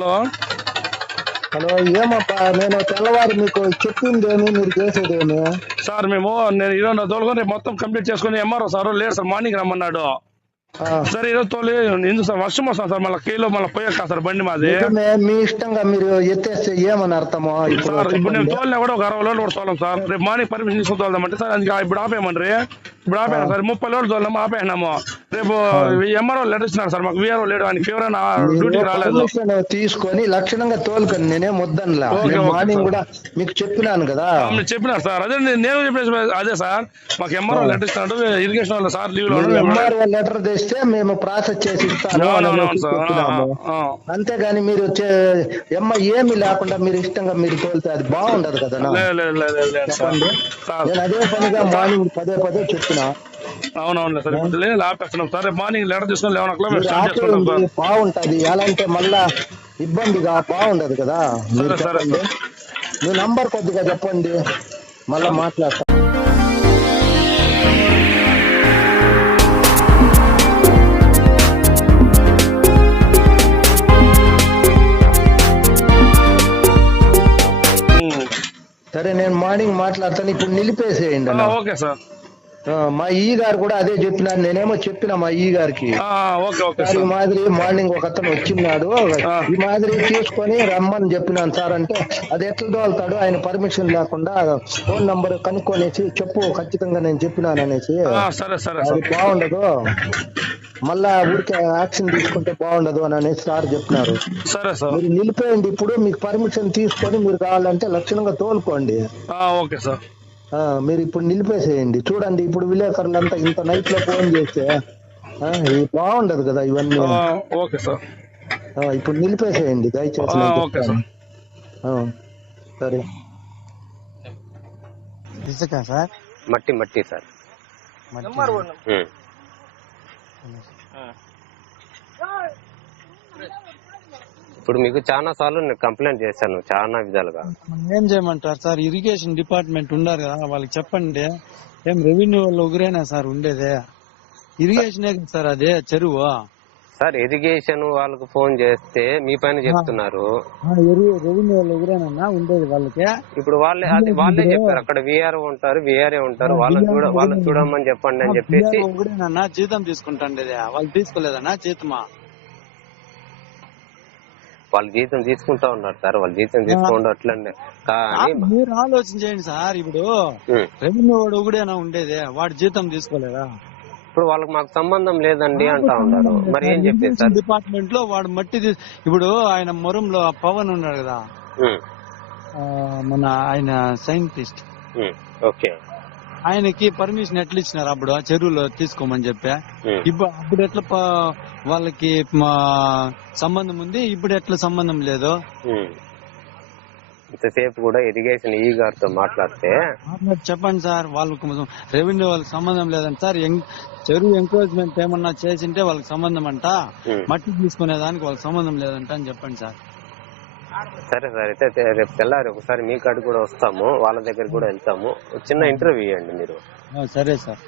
Hello hello, ఏమప్పా నేను తెల్లవారు మీకు చెప్పిందేమి మీరు చేసేదేమి? సార్ నేను ఈరోజు తోలుకొని రేపు మొత్తం కంప్లీట్ చేసుకుని ఎంఆర్ఓ సార్ లేడు సార్ మార్నింగ్ రమ్మన్నాడు. సరే ఈరోజు తోలి ఎందుకు సార్ వర్షం వస్తాను సార్, మళ్ళీ కేలో మళ్ళీ పోయాక సార్ బండి మాది. మీ ఇష్టంగా మీరు ఎత్తేస్తే ఏమని అర్థమో సార్. ఇప్పుడు నేను తోలినా కూడా ఒక 60 లోడ్లు కూడా తోలం సార్. రేపు మార్నింగ్ పర్మిషన్ తీసుకుని తోలుదామంటే సార్ అందుకే ఇప్పుడు ఆపేయమండ్రి. ఇప్పుడు ఆపేనా సార్, 30 లోడ్లు తోలాము ఆపేసినాము. రేపు ఎంఆర్ఓ లెటర్ ఇచ్చినారు సార్, మాకు వీఆర్ఓ లేడు, ఆయన ఫీవర్ డ్యూటీకి రాలేదు. తీసుకొని లక్షణంగా తోలుకొని నేనే ముద్దనులా మార్నింగ్ కూడా మీకు చెప్పినాను కదా. మీరు చెప్పినారు సార్, అదే నేను చెప్పిన అదే సార్, మాకు ఎంఆర్ఓ లెటర్ ఇస్తున్నాడు ఇరిగేషన్ వాళ్ళు సార్ లీవ్ లో. ఎంఆర్ఓ లెటర్ తెస్తే మేము ప్రాసెస్ చేసి ఇస్తాను, అంతేగాని మీరు ఏమి లేకుండా మీరు ఇష్టంగా మీరు తోలితే అది బాగుండదు కదా. చెప్పండి, నేను అదే పనిగా మార్నింగ్ పదే చెప్పినా. అవునవును సార్, ఆపేస్తున్నాం సార్. రేపు మార్నింగ్ లెటర్ తీసుకుని 11 o'clock బాగుంటది. ఎలా అంటే మళ్ళా ఇబ్బందిగా బాగుండదు కదా. మీ నంబర్ కొద్దిగా చెప్పండి, మళ్ళా మాట్లాడతా. సరే, నేను మార్నింగ్ మాట్లాడతాను. ఇప్పుడు నిలిపేసేయండి. Okay sir. మా ఈ గారు కూడా అదే చెప్పినారు. నేనేమో చెప్పిన మా ఈ గారికి ఈ మాదిరి మార్నింగ్ ఒక అతను వచ్చిన్నాడు, ఈ మాదిరి తీసుకొని రమ్మని చెప్పినాను సార్. అంటే అది ఎట్లా తోలుతాడు, ఆయన పర్మిషన్ లేకుండా ఫోన్ నంబర్ కనుక్కొనేసి చెప్పు, ఖచ్చితంగా నేను చెప్పినాను అనేసి. అది బాగుండదు, మళ్ళా ఊరికే యాక్షన్ తీసుకుంటే బాగుండదు అని అనేసి సార్ చెప్పినారు. మీరు నిలిపేయండి. ఇప్పుడు మీకు పర్మిషన్ తీసుకొని మీరు కావాలంటే లక్షణంగా తోలుకోండి. Okay sir. మీరు ఇప్పుడు నిలిపేసేయండి. చూడండి, ఇప్పుడు విలేకరులంతా ఇంత నైట్ లో ఫోన్ చేస్తే బాగుండదు కదా ఇవన్నీ. Okay sir. ఇప్పుడు నిలిపేసేయండి దయచేసి. సరే. ఇసుక సార్, మట్టి సార్. ఇప్పుడు మీకు చాలా సార్లు నేను కంప్లైంట్ చేశాను చాలా విధాలుగా. ఏం చేయమంటారు సార్? ఇరిగేషన్ డిపార్ట్మెంట్ ఉన్నారు కదా, వాళ్ళకి చెప్పండి. ఏం రెవెన్యూ వాళ్ళు ఒకరేనా సార్ ఉండేదే? ఇరిగేషనే కదా సార్ అదే చెరువు. సార్ ఇరిగేషన్ వాళ్ళకు ఫోన్ చేస్తే మీ పైన చెప్తున్నారు. రెవెన్యూ వాళ్ళు ఒకరేనా ఉండేది వాళ్ళకి? ఇప్పుడు వాళ్ళే చెప్పారు, అక్కడ విఆర్ఓ ఉంటారు, విఆర్ఏ ఉంటారు, వాళ్ళని చూడమని చెప్పండి అని చెప్పేసి. ఒకరేనా జీతం తీసుకుంటాండేది? వాళ్ళు తీసుకోలేదన్నా జీతమా? వాళ్ళు జీతం తీసుకుంటా ఉన్నారు సార్, వాళ్ళు జీతం తీసుకోండి అట్లనే. కానీ మీరు ఆలోచన చేయండి సార్, ఇప్పుడు రెవెన్యూ వాడు ఒకడేనా ఉండేది, వాడు జీతం తీసుకోలేదా? ఇప్పుడు వాళ్ళకి మాకు సంబంధం లేదండి అంటా ఉన్నారు. మరి ఏం చెప్పేది సార్? డిపార్ట్మెంట్ లో వాడు మట్టి ఇప్పుడు ఆయన మొరంలో పవన్ ఉన్నాడు కదా, మన ఆయన సైంటిస్ట్, ఓకే, ఆయనకి పర్మిషన్ ఎట్లా ఇచ్చినారు అప్పుడు చెరువులో తీసుకోమని చెప్పా? అప్పుడు ఎట్లా వాళ్ళకి సంబంధం ఉంది, ఇప్పుడు ఎట్లా సంబంధం లేదు? ఇంతసేపు కూడా ఇరిగేషన్ ఈ గారితో మాట్లాడితే చెప్పండి సార్, వాళ్ళకి రెవెన్యూ వాళ్ళకి సంబంధం లేదంట సార్. చెరువు ఎంకరేజ్మెంట్ ఏమన్నా చేసింటే వాళ్ళకి సంబంధం అంట, మట్టి తీసుకునే దానికి వాళ్ళకి సంబంధం లేదంట అని చెప్పండి సార్. సరే సార్, అయితే రేపు తెల్లారి ఒకసారి మీ కాడికి కూడా వస్తాము, వాళ్ళ దగ్గర కూడా వెళ్తాము, చిన్న ఇంటర్వ్యూ ఇవ్వండి మీరు. సరే సార్.